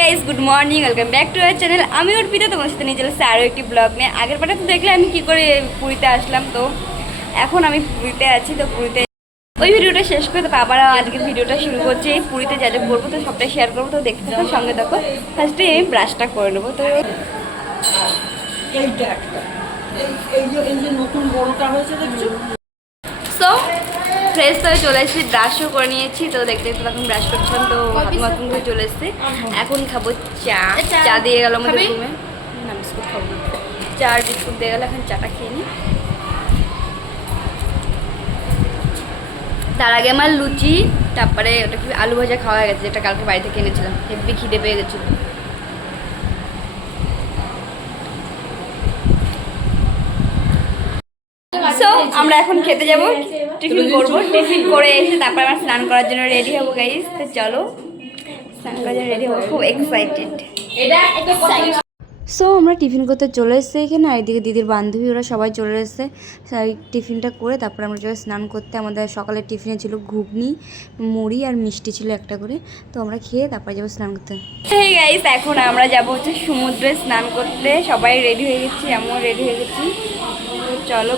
Guys good morning welcome back to our channel আমি অর্পিতা তোমার সাথে নিয়ে চলেছি আরও একটি ব্লগ নিয়ে। আগের পাটা তো দেখলে আমি কী করে পুরীতে আসলাম তো। এখন আমি পুরীতে আছি তো পুরীতে ওই ভিডিওটা শেষ করে তো আবার আজকে ভিডিওটা শুরু করছি। পুরীতে যা যা করব তো সবটাই শেয়ার করব তো দেখতে থাকো সঙ্গে দেখো ফার্স্টে আমি ব্রাশটা করে নেব তো এই যে নতুন বড়টা হয়েছে দেখছ? সো ফ্রেশ হয়ে চলে এসেছি ব্রাশও করে নিয়েছি। তো দেখতে দেখতে এখন ব্রাশ করছিলাম তো হাত মাতুন করে চলে এসেছি। এখন খাব চা। চা দিয়ে গেল আমাদের রুমে। না বিস্কুট খাব না। চা আর বিস্কুট দিয়ে গেলো এখন চাটা খেয়ে নিই। তার আগে আমার লুচি তারপরে ওটা কি আলু ভাজা খাওয়া হয়ে গেছে যেটা কালকে বাড়ি থেকে এনেছিলাম। হেব্বি খিদে পেয়ে গেছিল। আমরা এখন খেতে যাব। টিফিন করব। টিফিন করে এসে তারপর আমরা স্নান করার জন্য রেডি হব গাইস তো চলো স্নান করার জন্য রেডি হব। খুব এক্সাইটেড সো আমরা টিফিন করতে চলে এসেছি এখানে আর এদিকে দিদির বান্ধবী ওরা সবাই চলে এসেছে। টিফিনটা করে তারপর আমরা চলে স্নান করতে। আমাদের সকালের টিফিনে ছিল ঘুগনি মুড়ি আর মিষ্টি ছিল একটা করে। তো আমরা খেয়ে তারপরে যাব স্নান করতে। গাইস এখন আমরা যাব হচ্ছে সমুদ্রে স্নান করতে। সবাই রেডি হয়ে গেছি আমিও রেডি হয়ে গেছি। চলো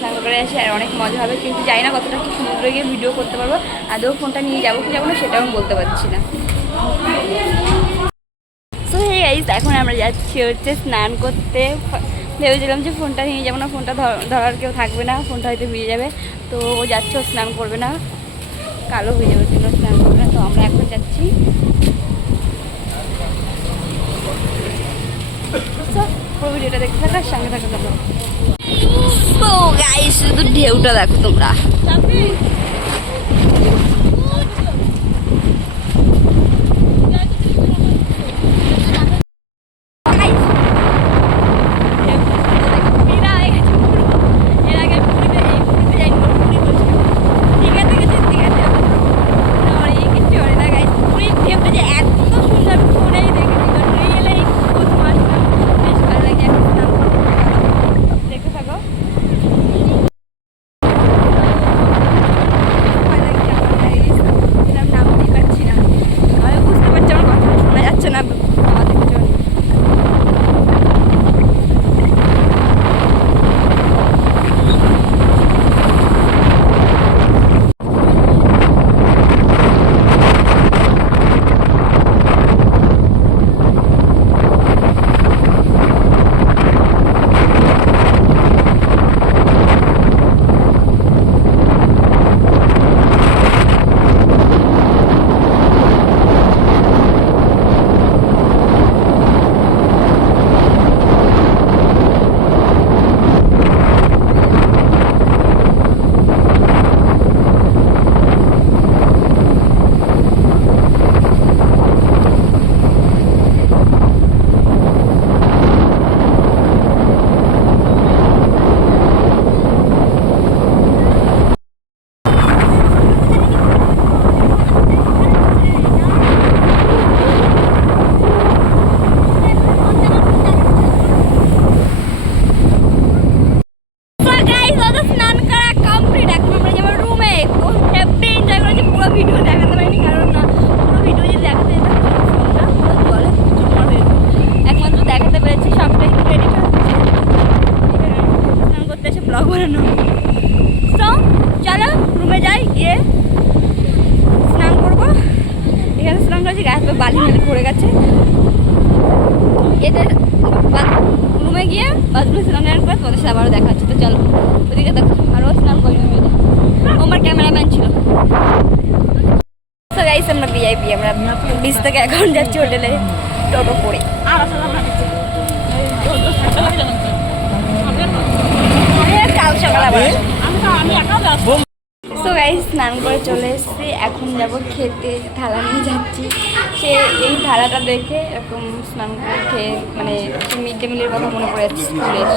স্নান করে আসি আর অনেক মজা হবে। কিন্তু জানি না কতটা কি সমুদ্রে গিয়ে ভিডিও করতে পারব। আদৌ ফোনটা নিয়ে যাব কি যাব না সেটাও আমি বলতে পারছি না। এখন আমরা যাচ্ছি হচ্ছে স্নান করতে। ভেবেছিলাম যে ফোনটা নিয়ে যাব না ফোনটা ধর- ধরার কেউ থাকবে না ফোনটা হয়তো ভিজে যাবে। তো ও যাচ্ছে, ও স্নান করবে না। কালো হয়ে যাবে জন্য স্নান করবে না। তো আমরা এখন যাচ্ছি। ভিডিওটা দেখতে থাকো আর সঙ্গে থাকো তোমরা গাই শুধু ঢেউটা দেখো তোমরা। তোমাদের সাথে আবারও দেখা হচ্ছে। তো চলো ওদিকে দেখো আরও স্নান করি ও আমার ক্যামেরাম্যান ছিল। তো গাইস আমরা ভিআইপি আমরা বিচ থেকে এখন যাচ্ছি হোটেলে টোটো করে। আর কাল সকালে আবার সো স্নান করে চলে এসেছি। এখন যাব খেতে থালা নিয়ে যাচ্ছি। সে এই থালাটা দেখে এরকম স্নান করে খেয়ে মানে মিড ডে মিলের কথা মনে পড়ে যাচ্ছে স্কুলের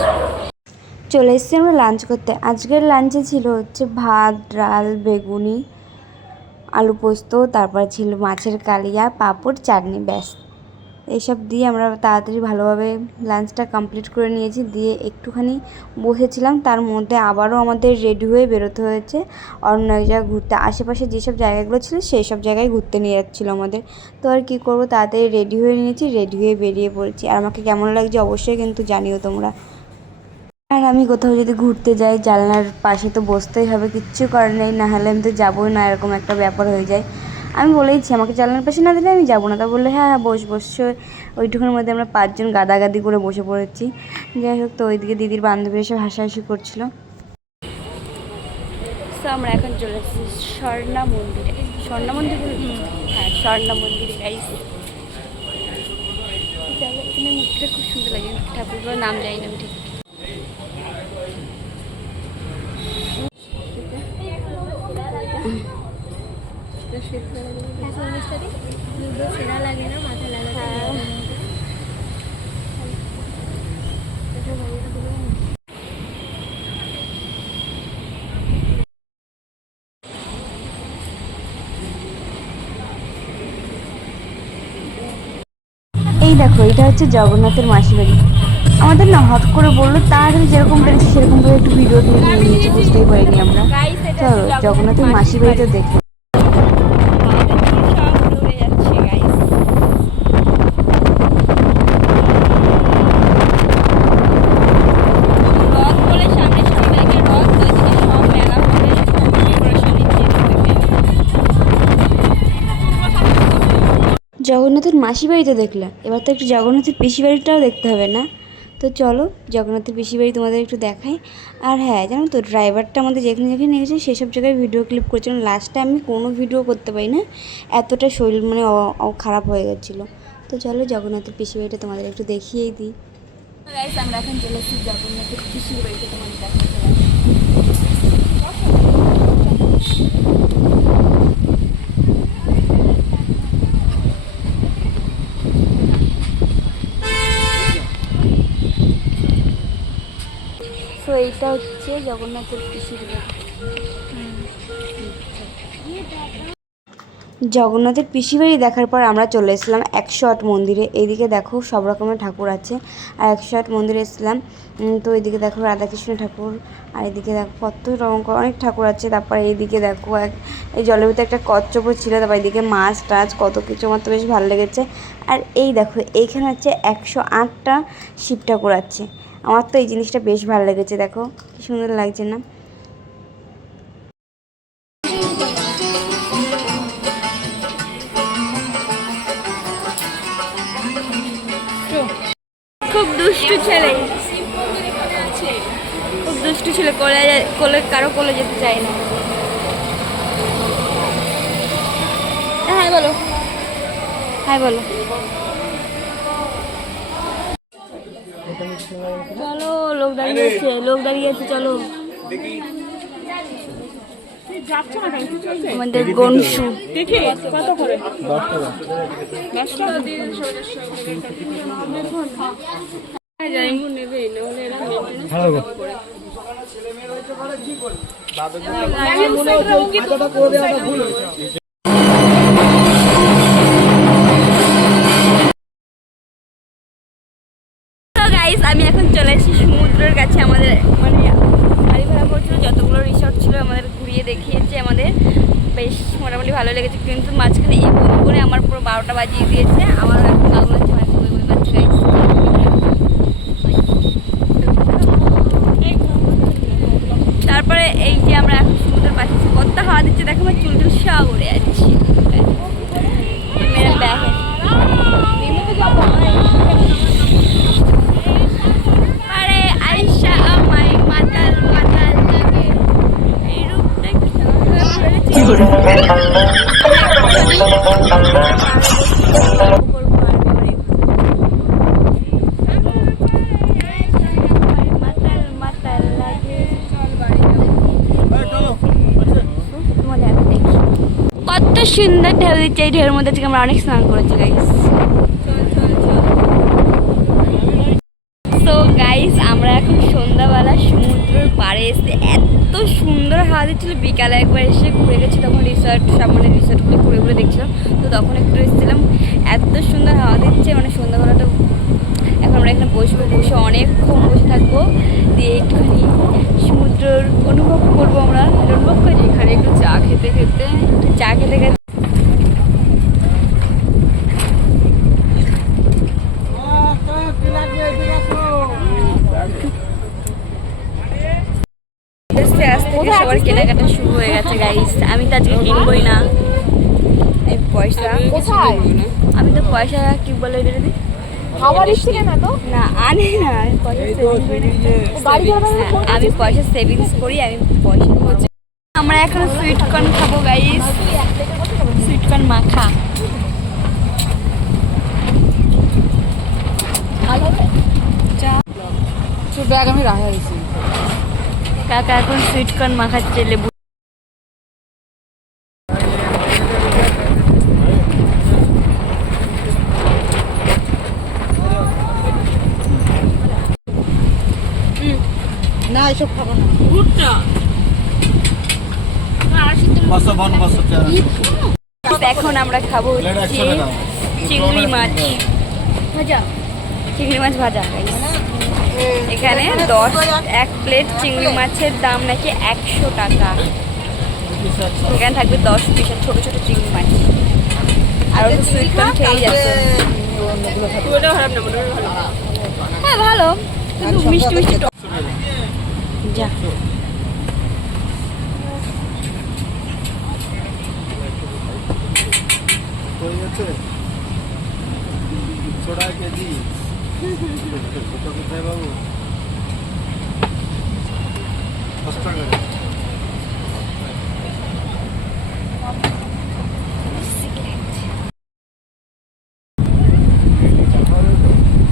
চলে এসেছি আমরা লাঞ্চ করতে। আজকের লাঞ্চে ছিল হচ্ছে ভাত, ডাল, বেগুনি, আলু পোস্ত, তারপর ছিল মাছের কালিয়া, পাঁপড়, চাটনি, ব্যাস। এইসব দিয়ে আমরা তাড়াতাড়ি ভালোভাবে লাঞ্চটা কমপ্লিট করে নিয়েছি। দিয়ে একটুখানি বসেছিলাম। তার মধ্যে আবারও আমাদের রেডি হয়ে বেরোতে হয়েছে। অন্য জায়গায় ঘুরতে আশেপাশে যেসব জায়গাগুলো ছিল সেই সব জায়গায় ঘুরতে নিয়ে যাচ্ছিল আমাদের। তো আর কী করব? তাড়াতাড়ি রেডি হয়ে নিয়েছি রেডি হয়ে বেরিয়ে পড়েছি। আর আমাকে কেমন লাগছে অবশ্যই কিন্তু জানিও তোমরা। আর আমি কোথাও যদি ঘুরতে যাই, জানলার পাশে তো বসতেই হবে, কিচ্ছু করার নেই, না হলে আমি তো যাবোই না, এরকম একটা ব্যাপার হয়ে যায়। আমি বলেইছি, আমাকে জানলার পাশে না দিলে আমি যাব না। তা বললে হ্যাঁ হ্যাঁ বস বস। ওইটুকুনের মধ্যে আমরা পাঁচজন গাদাগাদি করে বসে পড়েছি। যাই হোক, তো ওইদিকে দিদির বান্ধবী এসে হাসাহাসি করছিল। আমরা এখন চলে এসেছি স্বর্ণা মন্দিরে। স্বর্ণা মন্দির হ্যাঁ স্বর্ণা মন্দিরে গাইছি এখানে মূর্তিটা খুব সুন্দর লাগে। ঠাকুরগুলোর নাম জানি না ঠিক। সেরা লাগে না মাথা লাগাতে এই দেখো এটা হচ্ছে জগন্নাথের মাসি বাড়ি। আমাদের না হট করে বলল তার যেরকম পেরেছি সেরকম করে একটু ভিডিও দিয়ে নিয়েছি বুঝতেই পারিনি আমরা। চলো জগন্নাথের মাসি বাড়িটা দেখো। জগন্নাথের মাসি বাড়িতে দেখলাম এবার তো একটু জগন্নাথের পিসি বাড়িটাও দেখতে হবে না? তো চলো, জগন্নাথের পিসি বাড়ি তোমাদের একটু দেখাই। আর হ্যাঁ জানো তো, ড্রাইভারটা আমাদের যেখানে যেখানে নিয়ে গেছে সেসব জায়গায় ভিডিও ক্লিপ করছিলাম লাস্টে আমি কোনো ভিডিও করতে পারি না, এতটা শরীর মানে খারাপ হয়ে গেছিল। তো চলো, জগন্নাথের পিসি বাড়িটা তোমাদের একটু দেখিয়েই দিই। আমরা এখন চলে এসেছি জগন্নাথের পিসির বাড়িটা তোমাদের দেখাতে। এইটা হচ্ছে জগন্নাথের পিসির জগন্নাথের পিসি বাড়ি দেখার পর আমরা চলে এসেছিলাম একশো আট মন্দিরে। এইদিকে দেখো সব রকমের ঠাকুর আছে। আর একশো আট মন্দিরে এসেছিলাম। তো এইদিকে দেখো রাধাকৃষ্ণ ঠাকুর। আর এদিকে দেখো কত রকম অনেক ঠাকুর আছে। তারপর এইদিকে দেখো এক এই জলের ভিতরে একটা কচ্ছপও ছিল। তারপর এইদিকে মাছ টাছ কত কিছু আমার তো বেশ ভালো লেগেছে। আর এই দেখো, এইখানে হচ্ছে একশো আটটা শিব ঠাকুর আছে। আমার তো এই জিনিসটা বেশ ভালো লেগেছে, দেখো, কি সুন্দর লাগছে না। খুব দুষ্টু ছেলে। খুব দুষ্টু ছেলে, কোলে কোলে, কারও কোলে যেতে চায় না। হ্যাঁ বলো। হ্যাঁ বলো। চলো লোক দাঁড়িয়ে আছে লোক দাঁড়িয়ে আছে চলো। আমাদের গনসু। দেখি। কত করে? তো আমি এখন চলে এসেছি সমুদ্রের কাছে, আমাদের মানে গাড়ি ভাড়া করছিল যতগুলো রিসর্ট ছিল আমাদের ঘুরিয়ে দেখিয়েছে আমাদের। বেশ মোটামুটি ভালো লেগেছে, কিন্তু মাঝখানে এই করে আমার পুরো বারোটা বাজিয়ে দিয়েছে আমার সুন্দর ঢেউ দিচ্ছে, এই ঢেউর মধ্যে থেকে আমরা অনেক স্নান করেছি গাইস তো গাইস আমরা এখন সন্ধ্যাবেলা সমুদ্রের পাড়ে এসে এত সুন্দর হাওয়া দিচ্ছিল। বিকালে একবার এসে ঘুরে গেছি, তখন রিসর্ট সামনে রিসর্টগুলো ঘুরে ঘুরে দেখছিলাম। তো তখন একটু এসেছিলাম। এত সুন্দর হাওয়া দিচ্ছে মানে সন্ধ্যাবেলাটা এখন আমরা এখানে বসবো, বসে অনেকক্ষণ বসে থাকব। খেতে খেতে চা খেতে খেতে আস্তে আস্তে করে সবার কেনাকাটা শুরু হয়ে গেছে গাইস আমি তো আজকে কিনবই না। এই পয়সা কোথায়? আমি তো পয়সা কি বলে এটা খাবার ইচ্ছে না তো না আনি না। পয়সা সেভিংস করি। হ্যাঁ, আমি পয়সা সেভিংস করি আমি পয়সা হচ্ছে আমরা এখন সুইট কর্ন খাব গাইস সুইট কর্ন মাখা। চা ব্যাগ আমি রাখা হয়েছি কাকা এখন সুইট কর্ন মাখাচ্ছে লেবু। না এসব খাব না ভুট্টা বসো বন বসো চেয়ার এখন আমরা খাব হচ্ছে চিংড়ি মাছ। ভাজা। চিংড়ি মাছ ভাজা এখানে দশ এক প্লেট চিংড়ি মাছের দাম নাকি একশো টাকা। এখানে থাকবে দশ পিসের ছোট ছোট চিংড়ি মাছ। আর ওটা সুইট কর্ন খেয়েই যাচ্ছে। হ্যাঁ ভালো। কিন্তু মিষ্টি মিষ্টি যা। হয়ে গেছে ছোড়া কেজি কত কোথায় বাবু দশ টাকা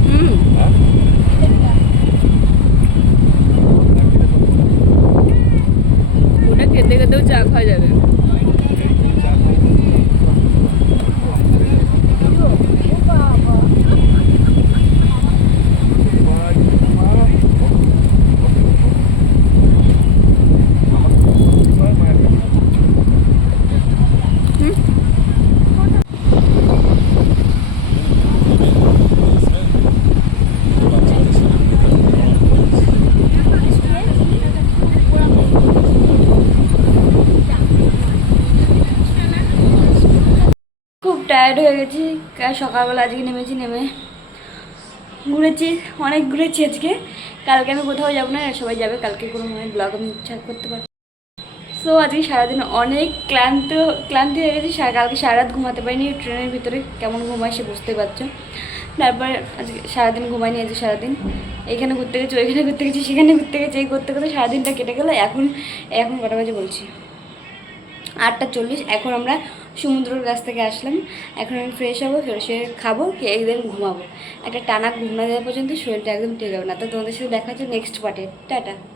হুম ওটা খেতে খেতেও চা খাওয়া যাবে টায়ার্ড হয়ে গেছি। কাল সকালবেলা আজকে নেমেছি, নেমে ঘুরেছি, অনেক ঘুরেছি আজকে। কালকে আমি কোথাও যাব না, সবাই যাবে, কালকে কোনো মানে ব্লগ আমি ইচ্ছা করতে পারব। সো আজকে সারাদিন অনেক ক্লান্ত, ক্লান্তি হয়ে গেছি। কালকে সারা রাত ঘুমাতে পারিনি, ট্রেনের ভিতরে কেমন ঘুমায় সে বুঝতে পারছ। তারপর আজকে সারাদিন ঘুমাইনি আজকে সারাদিন। এখানে ঘুরতে গেছি, ওইখানে ঘুরতে গেছি, সেখানে ঘুরতে গেছি। এই করতে করতে সারাদিনটা কেটে গেলো। এখন এখন কটা বাজে বলছি? আটটা চল্লিশ। এখন আমরা সমুদ্রের কাছ থেকে আসলাম। এখন আমি ফ্রেশ হব ফ্রেশ হয়ে খাব, খেয়ে একদিন ঘুমাবো। একটা টানা ঘুম না দেওয়া পর্যন্ত শরীরটা একদম টেলেও না। তো তোমাদের সাথে দেখা হচ্ছে নেক্সট পার্টে টাটা।